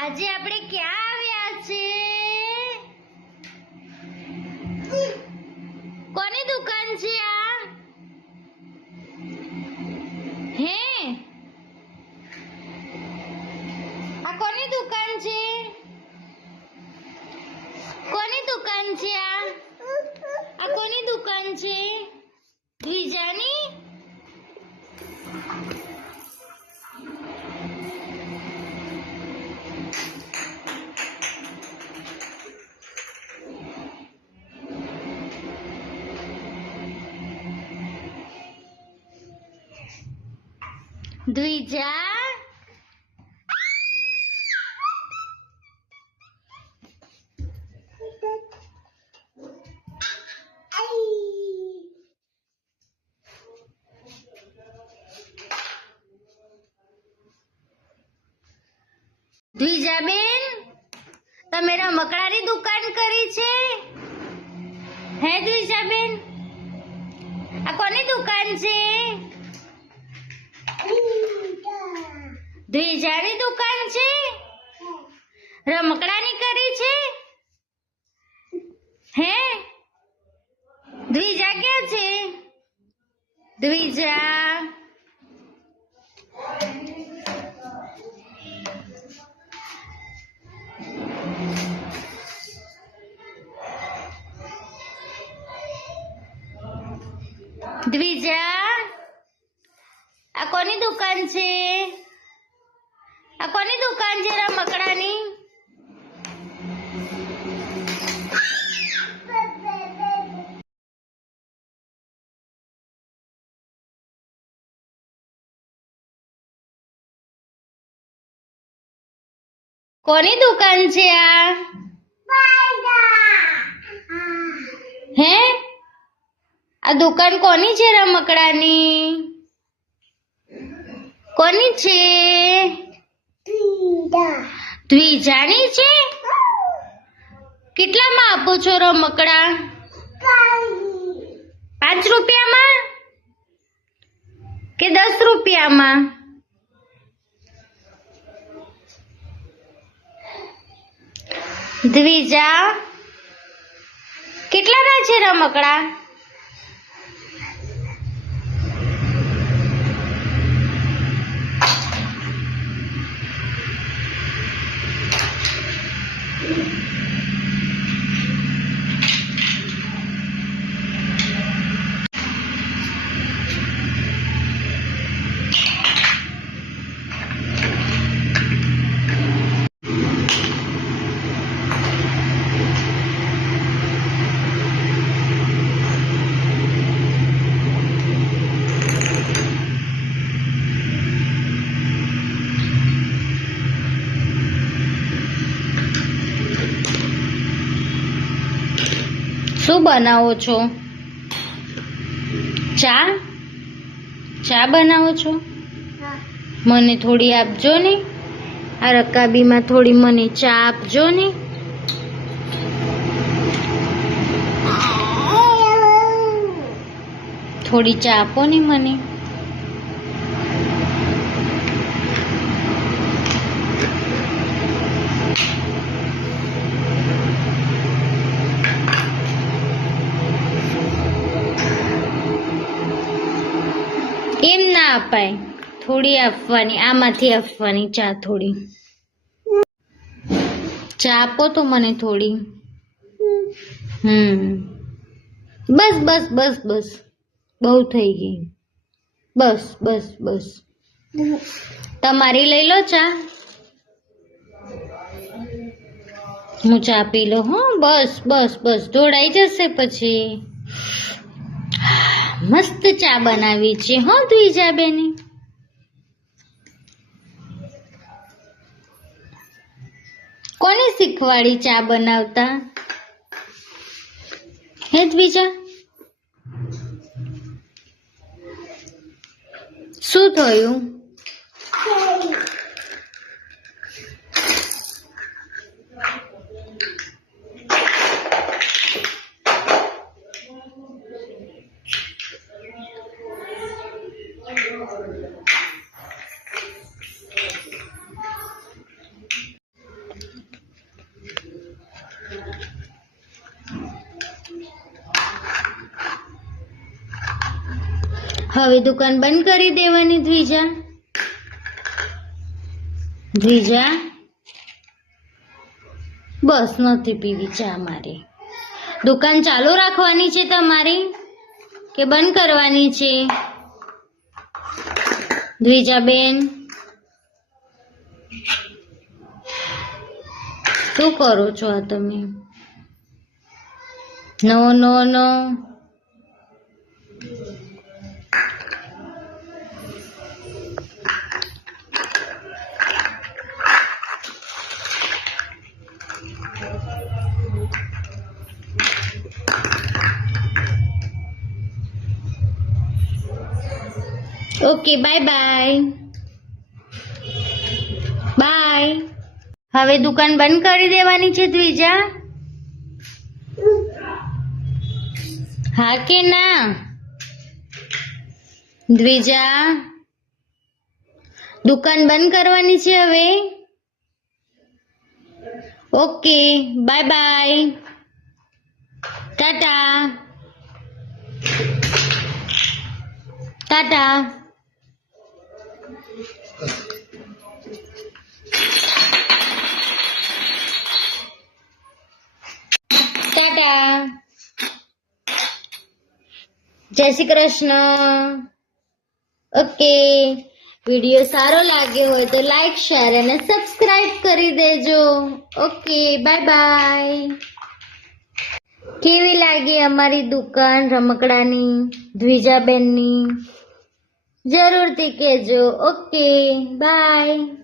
આજે આપણે ક્યાં આવ્યા છે? કોની દુકાન છે આ? હે, આ કોની દુકાન છે? કોની દુકાન છે આ? આ કોની દુકાન છે? દ્વિજાની? દ્વિજા, દ્વિજાબેન, તમે રમકડાની દુકાન કરી છે? હે દ્વિજાબેન, આ કોની દુકાન છે? દ્વિજાની દુકાન છે? રમકડાની કરી છે? હે, દ્વિજા ક્યાં છે? દ્વિજા, દ્વિજા, આ કોની દુકાન છે? આ કોની દુકાન છે રમકડાની? કોની દુકાન છે આ? હે, આ દુકાન કોની છે રમકડાની? કોની છે? દ્વિજાની છે? કેટલામાં આપો છો રમકડા? 5 રૂપિયામાં કે 10 રૂપિયામાં? દ્વિજા, કેટલાના છે રમકડા? શું બનાવો છો? ચા? ચા બનાવો છો? મને થોડી આપજો ને. આ રકાબીમાં થોડી મને ચા આપજો ને. થોડી ચા આપો ને મને. એમ ના અપાય, થોડી આપવાની, આમાંથી આપવાની ચા થોડી. ચા આપો તો મને થોડી. બસ બસ બસ બસ, બહુ થઈ ગઈ. બસ બસ બસ, તમારી લઈ લો ચા. હું ચા પી લો. હા બસ બસ બસ, ઢોળાઈ જશે પછી. મસ્ત ચા બનાવી છે હો દ્વિજાબેને. કોને શીખવાડી ચા બનાવતા? હે દ્વિજા, શું થયું? હવે દુકાન બંધ કરી દેવાની દ્વિજા. દ્વિજા બસ નથી પીવી ચા મારે. દુકાન ચાલુ રાખવાની છે તમારી કે બંધ કરવાની છે? દ્વિજાબેન શું કરો છો આ તમે? No no no. Okay bye bye bye. હવે દુકાન બંધ કરી દેવાની છે દ્વિજા. હા કે ના? દ્વિજા દુકાન બંધ કરવાની છે હવે. Okay bye by Tata Tata. Tata. જય શ્રી કૃષ્ણ. ઓકે, વિડીયો સારો લાગ્યો હોય તો લાઈક શેર અને સબસ્ક્રાઇબ કરી દેજો. Okay bye by. કેવી લાગી અમારી દુકાન રમકડાની દ્વિજાબેનની? જરૂરથી કહેજો. Okay bye.